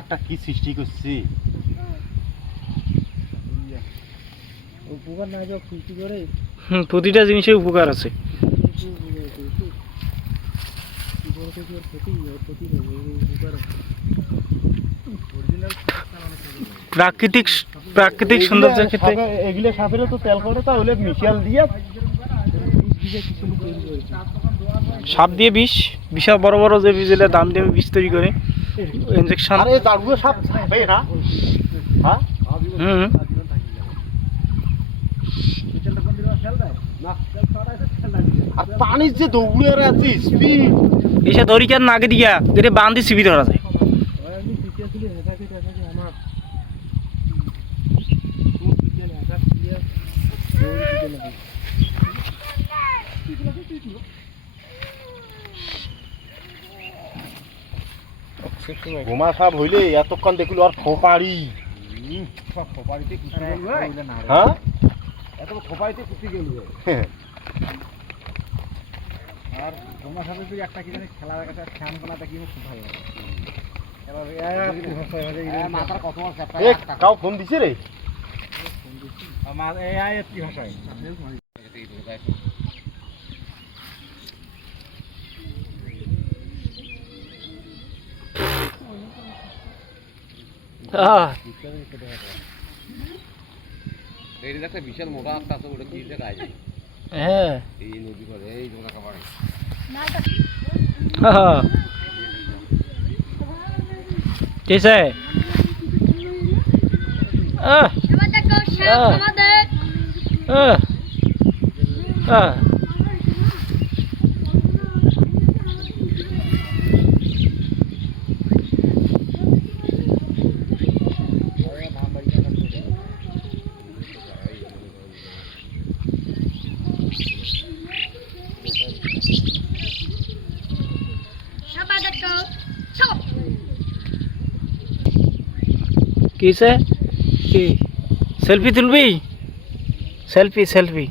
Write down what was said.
একটা কি সৃষ্টি করছি? উপকার না যাও খুশি করে। প্রতিটা জিনিসের উপকার আছে। প্রাকৃতিক প্রাকৃতিক সৌন্দর্যের ক্ষেত্রে এগুলো সাপেরও তো তেল করে তা হলে মিশাল দিয়ে সাপ দিয়ে বিষ বিশাল বড় বড় যে বিজেলে দাম দিয়ে বিষ তৈরি করে। ইঞ্জেকশন আরে দাঁড়গুলো সব ছাপে না। হ্যাঁ? হুম। আর পানির যে দৌড়ে আছে স্পিড এসে ধরি কেন নাগে দিয়া? এটা বান্ধি সিবি ধরা যায়। গোমা সাপ হইলে এতক্ষণ দেখিল আর খোপাড়ি। হ্যাঁ? এত খোপাইতে কুচি গেল আর তোমার সাথে তুই একটা কি জানি খেলার কাছে ফ্যান বানাতে কি খুব ভালো লাগে কত এ কাউ ফোন দিছে রে কি ভাষায় আহ, এই যে একটা বিশাল মোটা একটা আছে ওটা কি যে হ্যাঁ। এই নদী করে এই কাপড়। कैसे किसे? सेल्फी तुलबी सेल्फी सेल्फी।